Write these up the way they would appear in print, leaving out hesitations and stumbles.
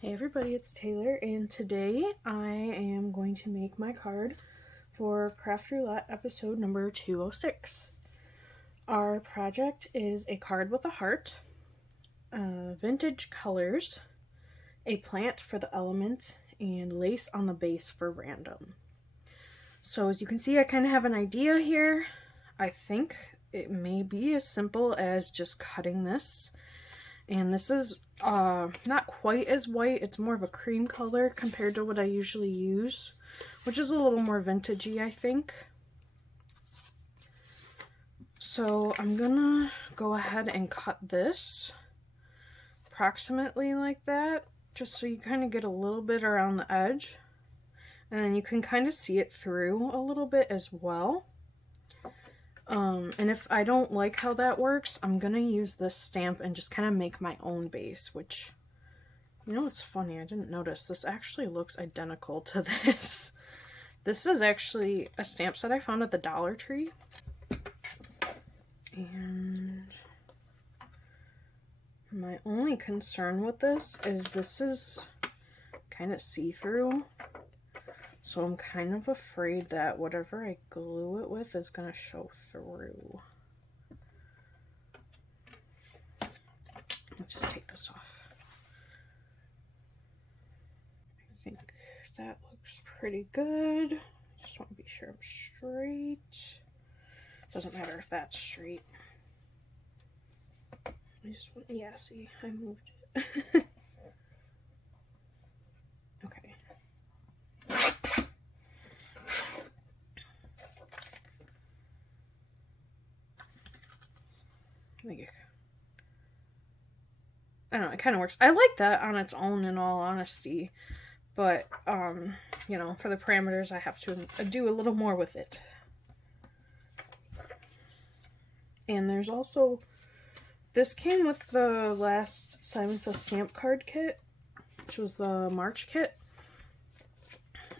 Hey everybody, it's Taylor, and today I am going to make my card for Craft Roulette episode number 206. Our project is a card with a heart, vintage colors, a plant for the element, and lace on the base for random. So as you can see, I kind of have an idea here. I think it may be as simple as just cutting this. And this is not quite as white. It's more of a cream color compared to what I usually use, which is a little more vintagey, I think. So I'm gonna go ahead and cut this approximately like that, just so you kind of get a little bit around the edge. And then you can kind of see it through a little bit as well. And if I don't like how that works, I'm gonna use this stamp and just kind of make my own base, which, you know, it's funny, I didn't notice, this actually looks identical to this. This is actually a stamp set I found at the Dollar Tree. And my only concern with this is kind of see-through. So I'm kind of afraid that whatever I glue it with is going to show through. Let's just take this off. I think that looks pretty good. I just want to be sure I'm straight. Doesn't matter if that's straight. I just want, yeah, see, I moved it. Okay. I don't know, it kind of works. I like that on its own, in all honesty, but you know, for the parameters I have to do a little more with it. And there's also, this came with the last Simon Says stamp card kit, which was the March kit.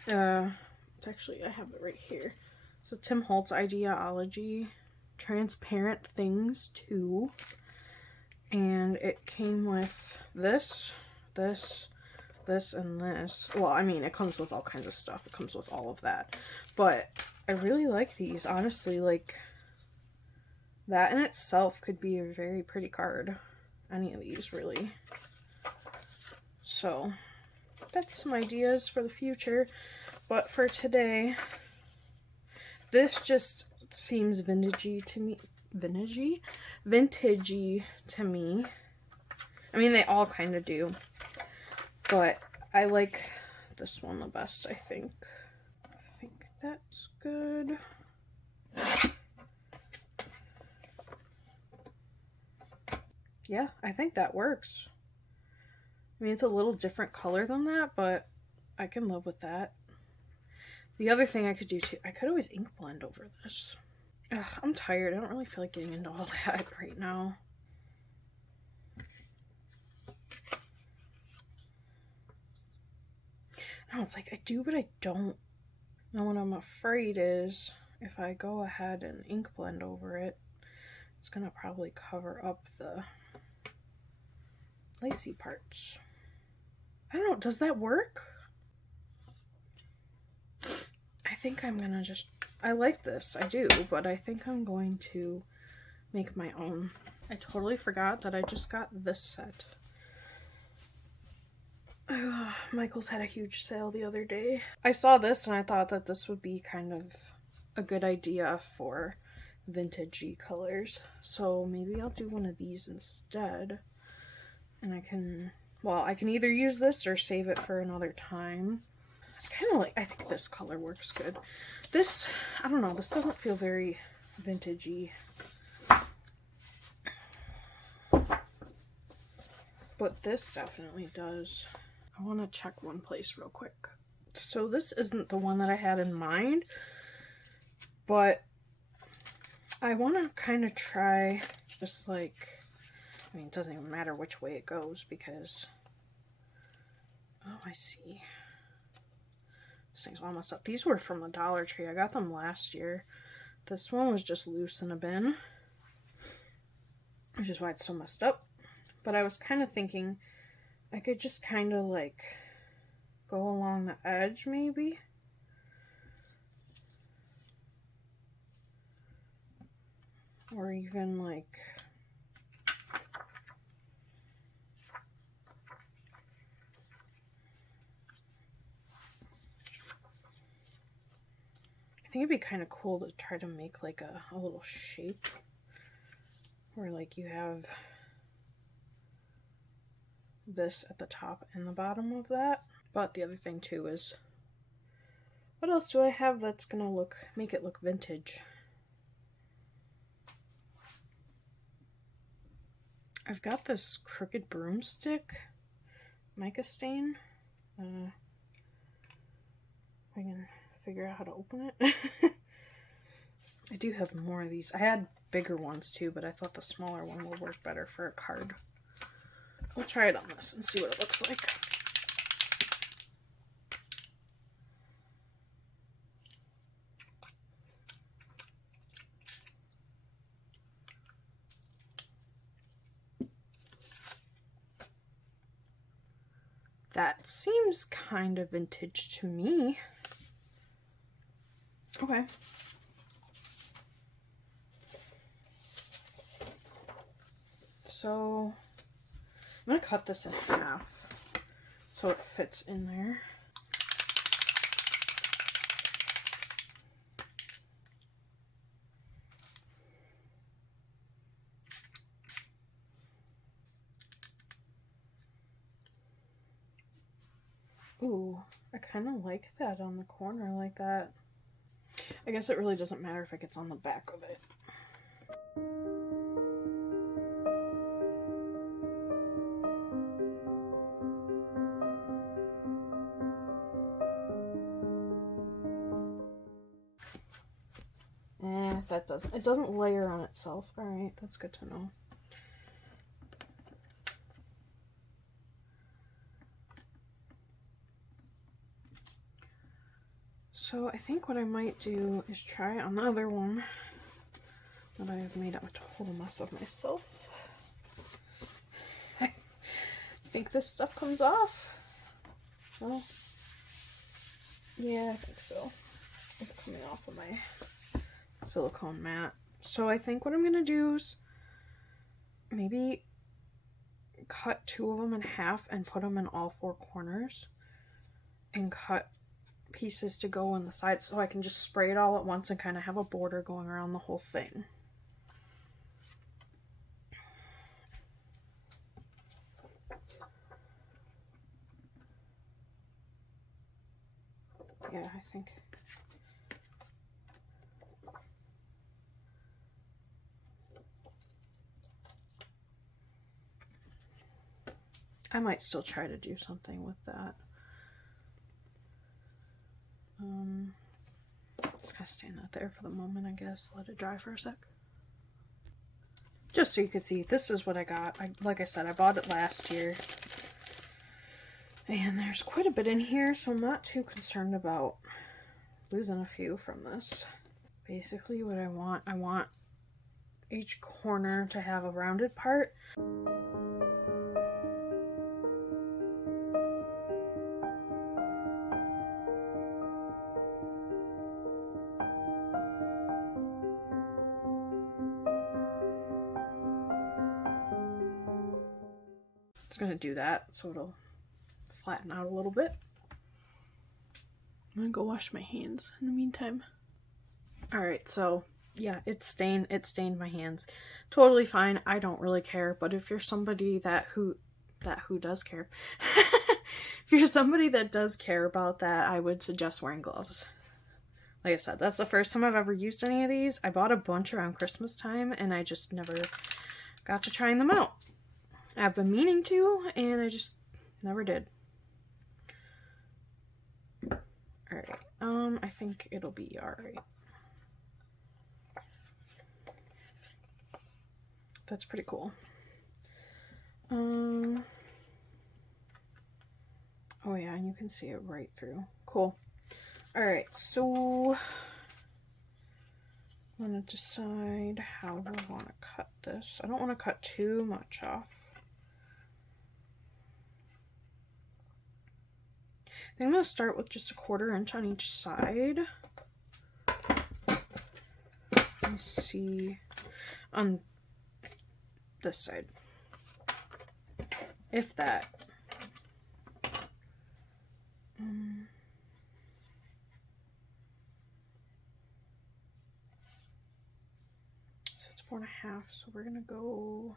It's actually, I have it right here. So Tim Holtz Ideology, Transparent Things 2. And it came with this, and this. Well, I mean, it comes with all kinds of stuff. It comes with all of that. But I really like these, honestly. Like, that in itself could be a very pretty card. Any of these, really. So, that's some ideas for the future. But for today, this just seems vintagey to me. Vintagey to me. I mean, they all kind of do, but I like this one the best, I think. I think that's good. Yeah, I think that works. I mean, it's a little different color than that, but I can live with that. The other thing I could do too, I could always ink blend over this. Ugh, I'm tired. I don't really feel like getting into all that right now. No, it's like I do, but I don't. Now what I'm afraid is if I go ahead and ink blend over it, it's gonna probably cover up the lacy parts. I don't know, does that work? I think I'm gonna just, I like this, I do, but I think I'm going to make my own. I totally forgot that I just got this set. Michael's had a huge sale the other day. I saw this and I thought that this would be kind of a good idea for vintagey colors. So maybe I'll do one of these instead. And I can either use this or save it for another time. I think this color works good. This, I don't know, this doesn't feel very vintagey. But this definitely does. I want to check one place real quick. So this isn't the one that I had in mind, but I want to kind of try just like, I mean, it doesn't even matter which way it goes because, oh, I see. This thing's all messed up. These were from the Dollar Tree. I got them last year. This one was just loose in a bin, which is why it's so messed up. But I was kind of thinking I could just kind of like go along the edge maybe. Or even like I think it'd be kind of cool to try to make like a little shape where like you have this at the top and the bottom of that. But the other thing too is, what else do I have that's gonna make it look vintage? I've got this crooked broomstick mica stain. I can figure out how to open it. I do have more of these. I had bigger ones too, but I thought the smaller one will work better for a card. We'll try it on this and see what it looks like. That seems kind of vintage to me. Okay. So I'm going to cut this in half so it fits in there. Ooh, I kind of like that on the corner like that. I guess it really doesn't matter if it gets on the back of it. It doesn't layer on itself. Alright, that's good to know. So I think what I might do is try on the other one that I have made a total mess of myself. I think this stuff comes off. Well, yeah, I think so. It's coming off of my silicone mat. So I think what I'm going to do is maybe cut 2 of them in half and put them in all 4 corners and cut pieces to go on the sides so I can just spray it all at once and kind of have a border going around the whole thing. Yeah, I think I might still try to do something with that. Just gonna stand that there for the moment, I guess. Let it dry for a sec. Just so you could see, this is what I got. Like I said, I bought it last year. And there's quite a bit in here, so I'm not too concerned about losing a few from this. Basically what I want each corner to have a rounded part. It's going to do that so it'll flatten out a little bit. I'm going to go wash my hands in the meantime. Alright, so yeah, it stained my hands. Totally fine. I don't really care, but if you're somebody who does care. If you're somebody that does care about that, I would suggest wearing gloves. Like I said, that's the first time I've ever used any of these. I bought a bunch around Christmas time and I just never got to trying them out. I've been meaning to, and I just never did. Alright, I think it'll be alright. That's pretty cool. Oh yeah, and you can see it right through. Cool. Alright, so I'm gonna decide how I want to cut this. I don't want to cut too much off. think I'm going to start with just a 1/4 inch on each side. Let's see on this side. If that. So it's 4.5, so we're going to go...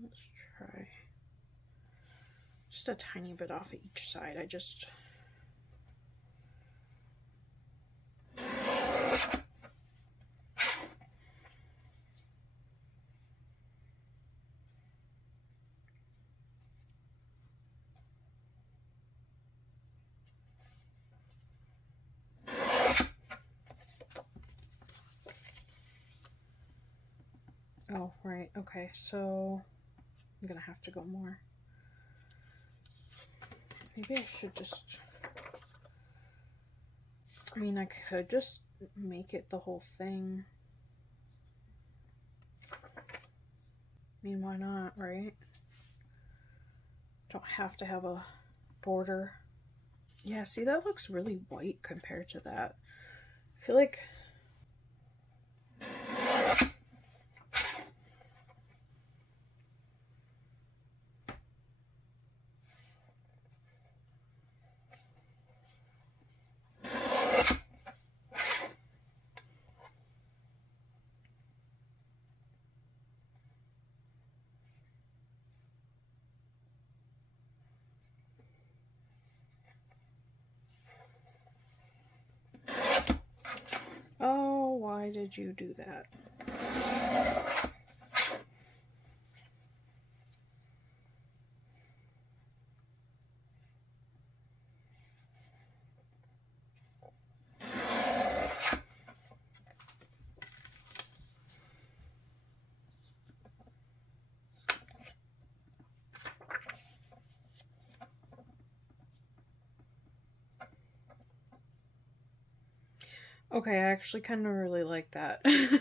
Let's try just a tiny bit off of each side. Oh, right. Okay, so I'm gonna have to go more. Maybe I should just... I mean, I could just make it the whole thing. I mean, why not, right? Don't have to have a border. Yeah, see, that looks really white compared to that. I feel like... Oh, why did you do that? Okay, I actually kind of really like that. I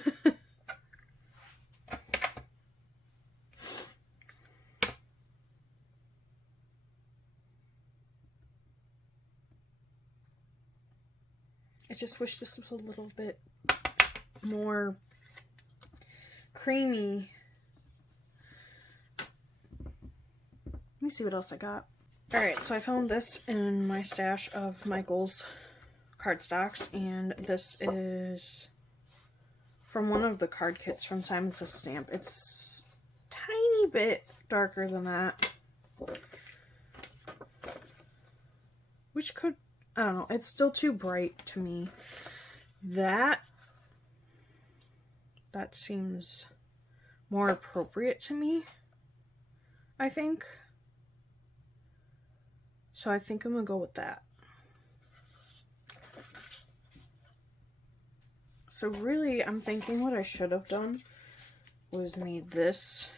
just wish this was a little bit more creamy. Let me see what else I got. Alright, so I found this in my stash of Michael's cardstocks, and this is from one of the card kits from Simon Says Stamp. It's a tiny bit darker than that. Which could, I don't know, it's still too bright to me. That seems more appropriate to me, I think. So I think I'm gonna go with that. So really, I'm thinking what I should have done was made this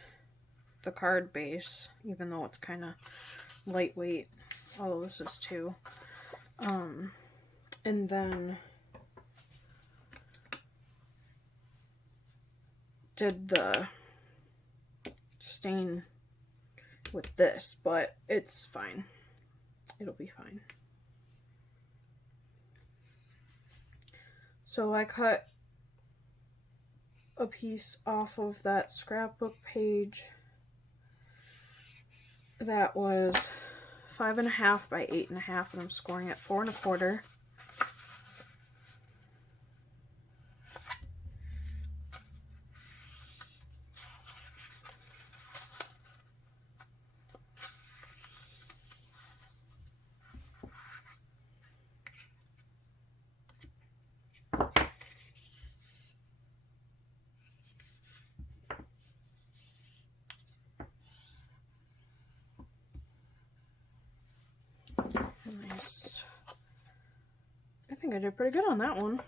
the card base, even though it's kind of lightweight, although this is too. And then did the stain with this, but it's fine. It'll be fine. So I cut a piece off of that scrapbook page that was 5.5 by 8.5, and I'm scoring at 4.25. Nice. I think I did pretty good on that one.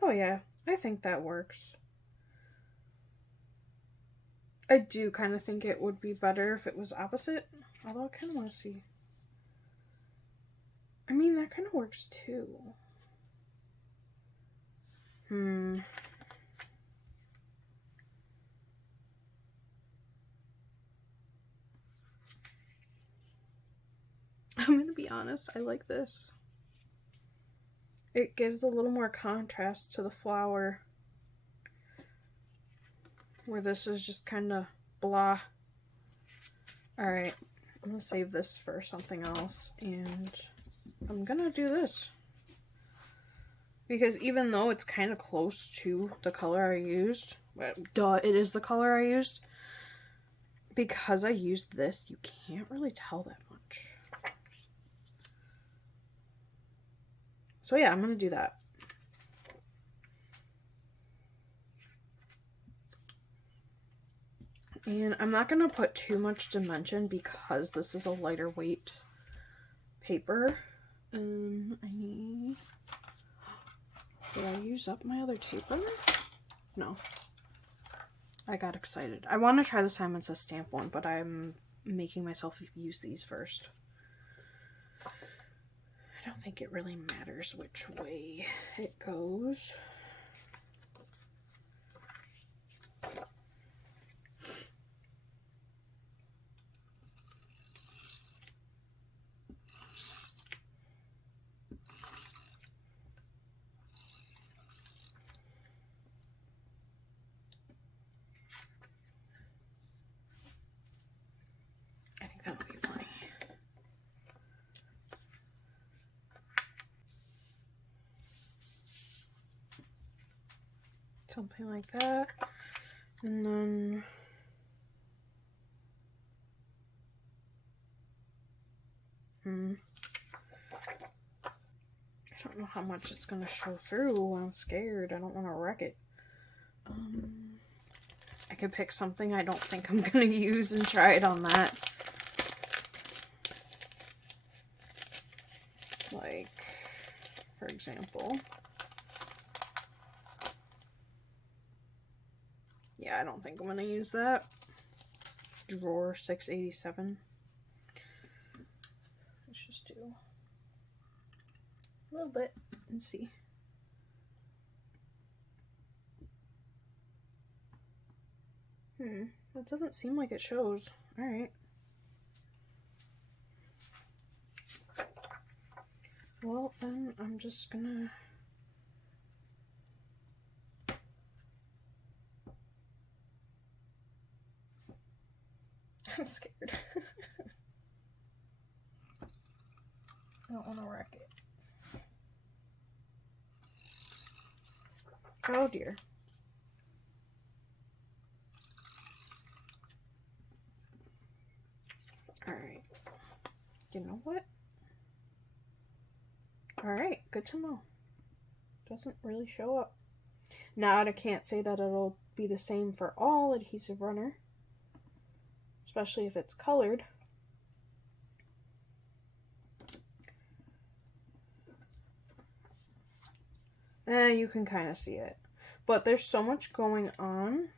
Oh yeah, I think that works. I do kind of think it would be better if it was opposite, although I kind of want to see. I mean, that kind of works too. I'm gonna be honest, I like this. It gives a little more contrast to the flower, where this is just kind of blah. Alright, I'm gonna save this for something else, and I'm gonna do this. Because even though it's kind of close to the color I used, duh, it is the color I used, because I used this, you can't really tell that much. So yeah, I'm gonna do that. And I'm not gonna put too much dimension because this is a lighter weight paper. Did I use up my other taper? No. I got excited. I want to try the Simon Says stamp one, but I'm making myself use these first. I don't think it really matters which way it goes. I think that would be funny. Something like that. And then I don't know how much it's going to show through. I'm scared. I don't want to wreck it. I could pick something I don't think I'm going to use and try it on that. Like, for example. Yeah, I don't think I'm going to use that. Drawer 687. Let's just do a little bit and see. That doesn't seem like it shows. Alright. Well, then I'm just gonna... I'm scared. I don't want to wreck it. Oh dear. Alright. You know what? Alright, good to know. Doesn't really show up. Now I can't say that it'll be the same for all adhesive runner. Especially if it's colored. You can kind of see it. But there's so much going on.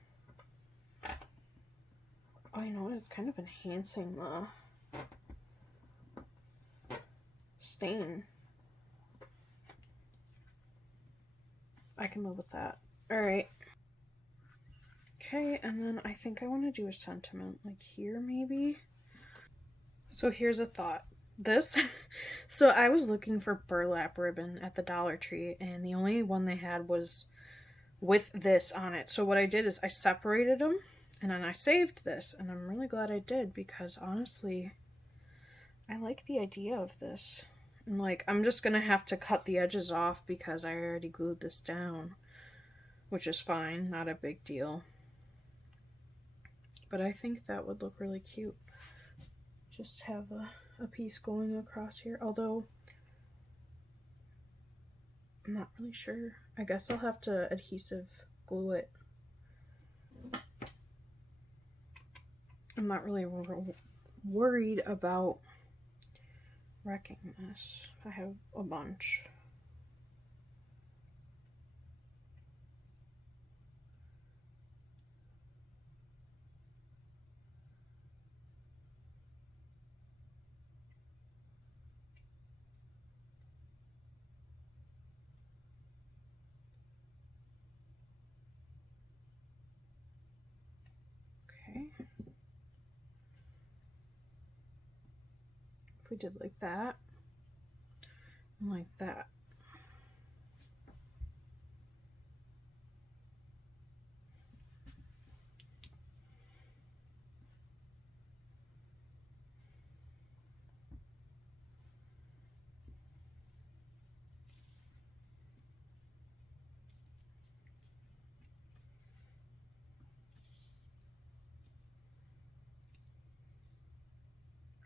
Oh, you know what? It's kind of enhancing the stain. I can live with that. Alright. Okay, and then I think I want to do a sentiment, like here maybe. So here's a thought. So I was looking for burlap ribbon at the Dollar Tree, and the only one they had was with this on it. So what I did is I separated them, and then I saved this, and I'm really glad I did, because honestly, I like the idea of this. And like, I'm just gonna have to cut the edges off because I already glued this down, which is fine, not a big deal. But I think that would look really cute. Just have a piece going across here, although I'm not really sure. I guess I'll have to adhesive glue it. I'm not really worried about wrecking this. I have a bunch. Okay. If we did like that, and like that.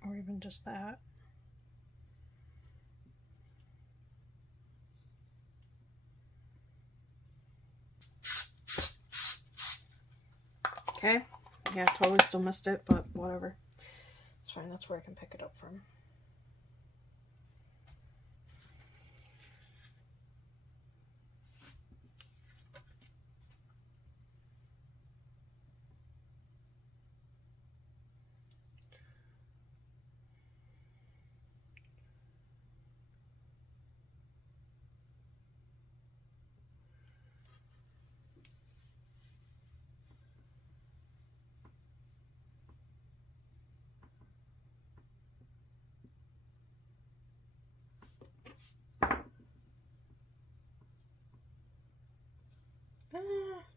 Or even just that. Okay. Yeah, totally still missed it, but whatever. It's fine. That's where I can pick it up from.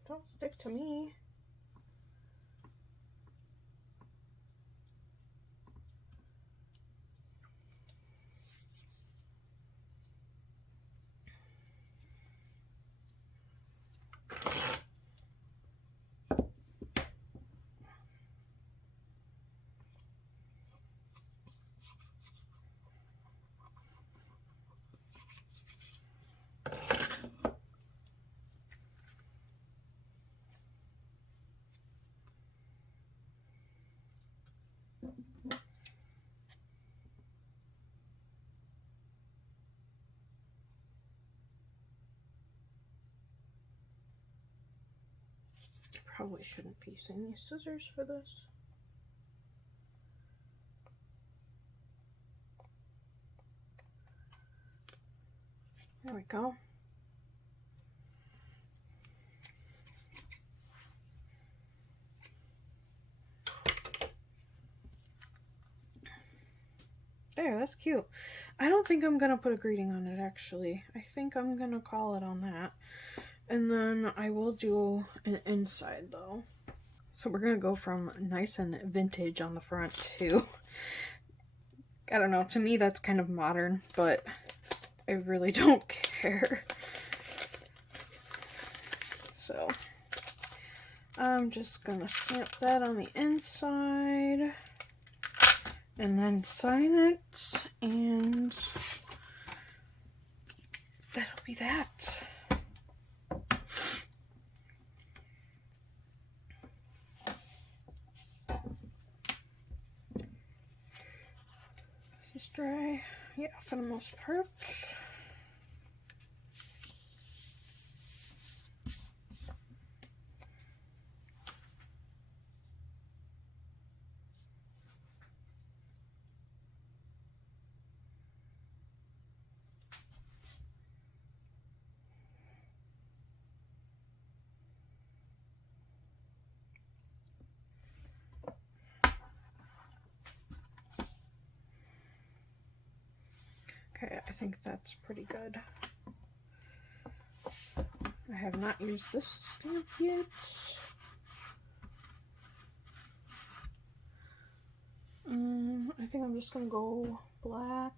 Don't stick to me. Probably shouldn't be using these scissors for this. There we go. There, that's cute. I don't think I'm gonna put a greeting on it, actually. I think I'm gonna call it on that. And then I will do an inside, though. So we're gonna go from nice and vintage on the front to, I don't know, to me that's kind of modern, but I really don't care. So I'm just gonna stamp that on the inside and then sign it, and that'll be that. This is dry, yeah, for the most part. Okay, I think that's pretty good. I have not used this stamp yet. I think I'm just gonna go black.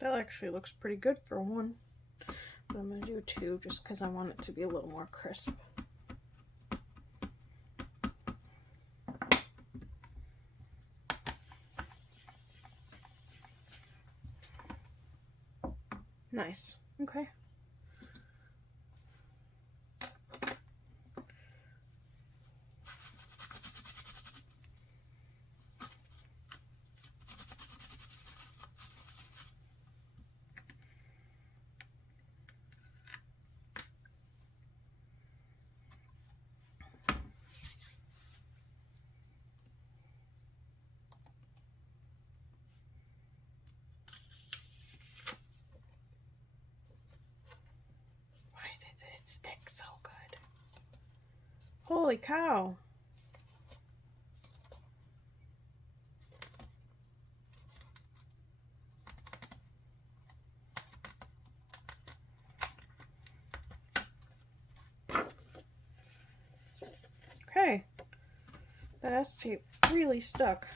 That actually looks pretty good for one, but I'm going to do two just because I want it to be a little more crisp. Nice. Okay. sticks so good. Holy cow. Okay, that S tape really stuck.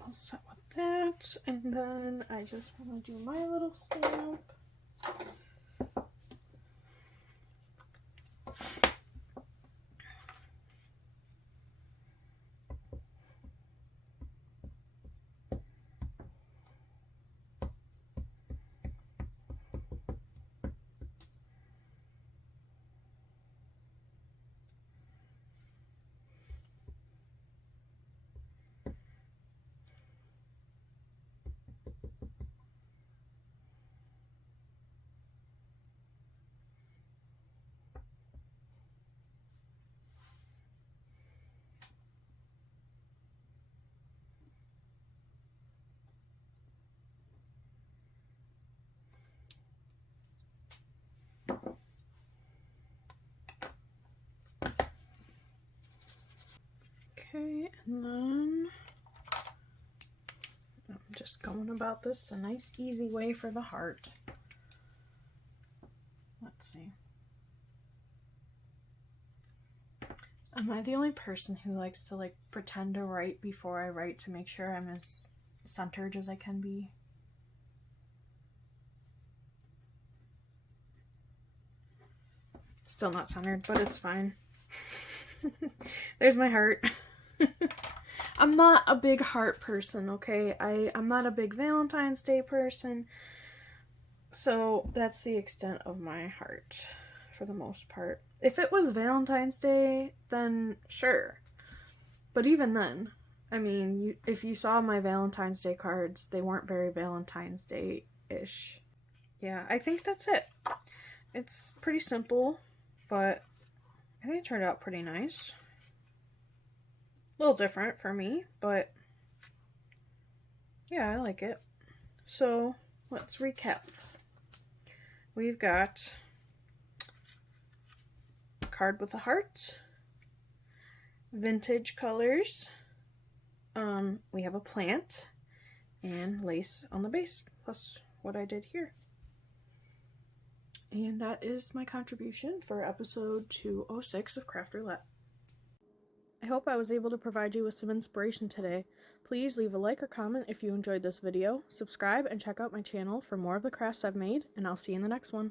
I'll set with that, and then I just want to do my little stamp. Okay, and then I'm just going about this the nice easy way for the heart. Let's see. Am I the only person who likes to like pretend to write before I write to make sure I'm as centered as I can be? Still not centered, but it's fine. There's my heart. I'm not a big heart person, okay? I'm not a big Valentine's Day person. So that's the extent of my heart for the most part. If it was Valentine's Day, then sure. But even then, I mean, if you saw my Valentine's Day cards, they weren't very Valentine's Day-ish. Yeah, I think that's it. It's pretty simple, but I think it turned out pretty nice. A little different for me, but yeah, I like it. So let's recap. We've got a card with a heart, vintage colors, we have a plant, and lace on the base, plus what I did here. And that is my contribution for episode 206 of Craft Roulette. I hope I was able to provide you with some inspiration today. Please leave a like or comment if you enjoyed this video, subscribe, and check out my channel for more of the crafts I've made, and I'll see you in the next one.